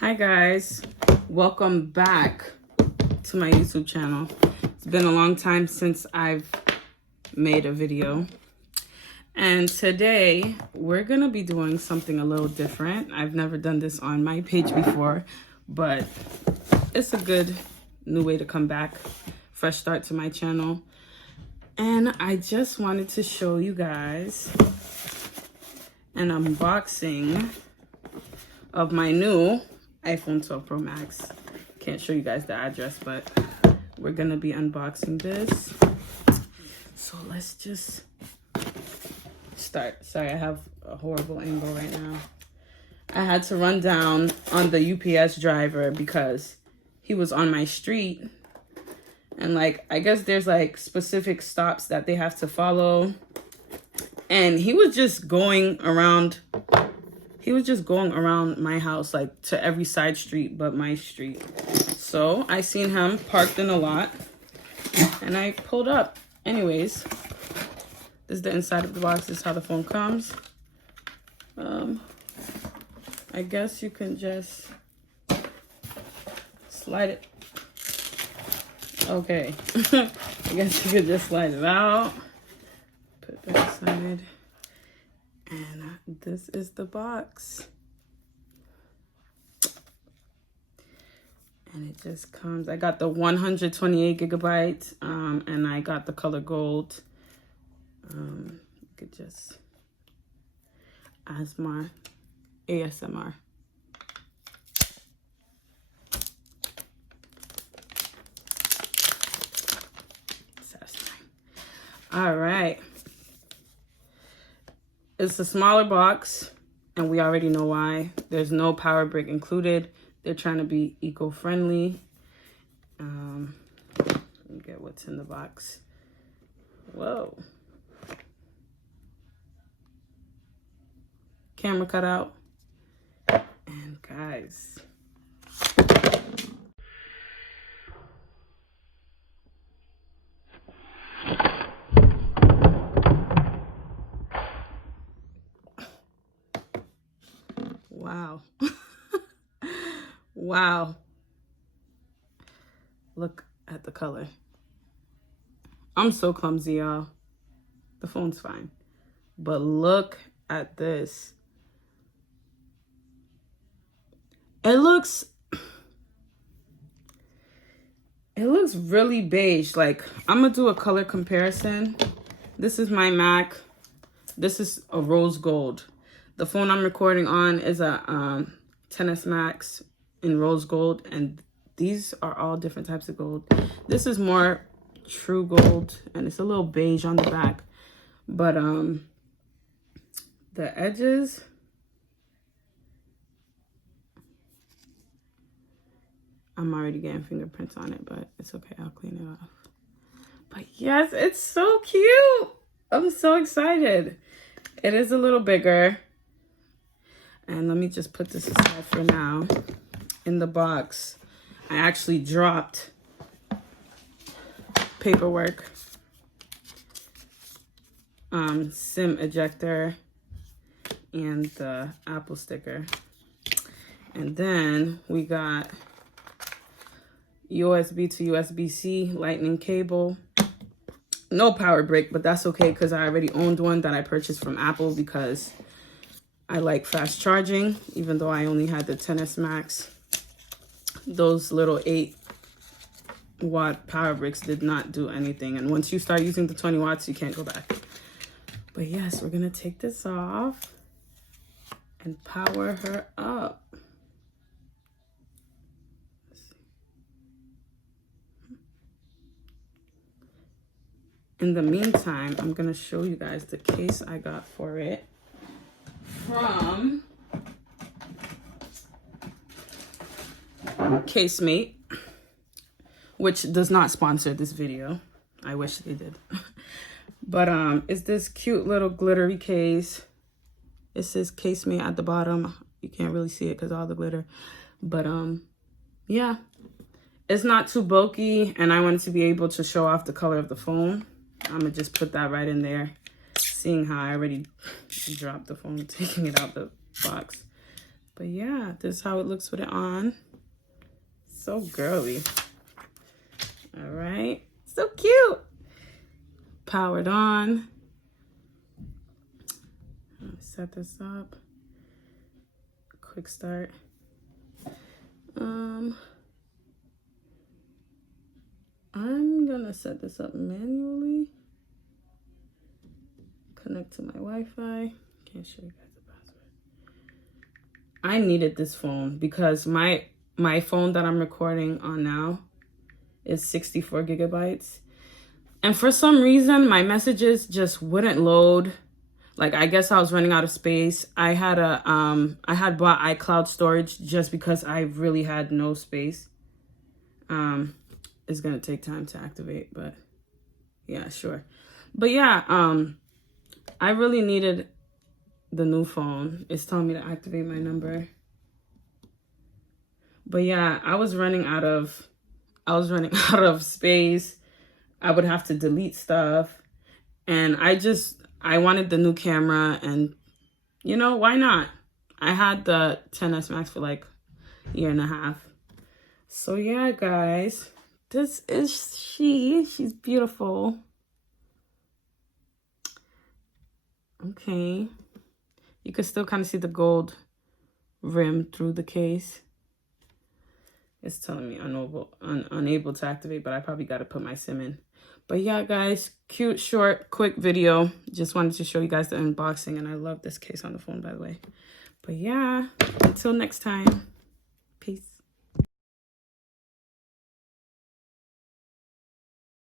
Hi guys, welcome back to my YouTube channel. It's been a long time since I've made a video, and today we're gonna be doing something a little different. I've never done this on my page before, but it's a good new way to come back, fresh start to my channel. And I just wanted to show you guys an unboxing of my new iPhone 12 Pro Max. Can't show you guys the address, but we're gonna be unboxing this. So let's just start. Sorry, I have a horrible angle right now. I had to run down on the UPS driver because he was on my street. And I guess there's specific stops that they have to follow. And he was just going around my house, to every side street but my street. So I seen him parked in a lot and I pulled up. Anyways, this is the inside of the box. This is how the phone comes. I guess you can just slide it. Okay. I guess you could just slide it out. Put that aside. And this is the box. And it just comes. I got the 128 gigabytes, and I got the color gold. You could just ASMR. Satisfying. All right. It's a smaller box, and we already know why. There's no power brick included. They're trying to be eco-friendly. Let me get what's in the box. Whoa. Camera cutout. And guys, wow. Wow. Look at the color. I'm so clumsy, y'all. The phone's fine. But look at this. It looks really beige. I'm gonna do a color comparison. This is my Mac. This is a rose gold. The phone I'm recording on is a XS Max in rose gold, and these are all different types of gold. This is more true gold, and it's a little beige on the back, but the edges, I'm already getting fingerprints on it, but it's okay, I'll clean it off. But yes, it's so cute. I'm so excited. It is a little bigger. And let me just put this aside for now. In the box, I actually dropped paperwork, SIM ejector, and the Apple sticker. And then we got USB to USB-C lightning cable. No power brick, but that's okay because I already owned one that I purchased from Apple because I like fast charging, even though I only had the XS Max. Those little 8-watt power bricks did not do anything. And once you start using the 20 watts, you can't go back. But yes, we're going to take this off and power her up. In the meantime, I'm going to show you guys the case I got for it from Casemate, which does not sponsor this video. I wish they did. But it's this cute little glittery case. It says Casemate at the bottom. You can't really see it because of all the glitter. But yeah, it's not too bulky, and I wanted to be able to show off the color of the phone. I'm gonna just put that right in there, seeing how I already dropped the phone taking it out the box. But yeah, this is how it looks with it on. So girly. All right. So cute. Powered on. Let me set this up. Quick start. I'm gonna set this up manually. Connect to my Wi-Fi. Can't show you guys the password. I needed this phone because my phone that I'm recording on now is 64 gigabytes. And for some reason, my messages just wouldn't load. Like, I guess I was running out of space. I had bought iCloud storage just because I really had no space. It's gonna take time to activate, but yeah, sure. But yeah, I really needed the new phone. It's telling me to activate my number. But yeah, I was running out of space. I would have to delete stuff. And I wanted the new camera, and you know, why not? I had the 10S Max for like a year and a half. So yeah, guys, this is she's beautiful. Okay. You can still kind of see the gold rim through the case. It's telling me unable to activate, but I probably got to put my SIM in. But yeah, guys, cute, short, quick video. Just wanted to show you guys the unboxing, and I love this case on the phone, by the way. But yeah, until next time.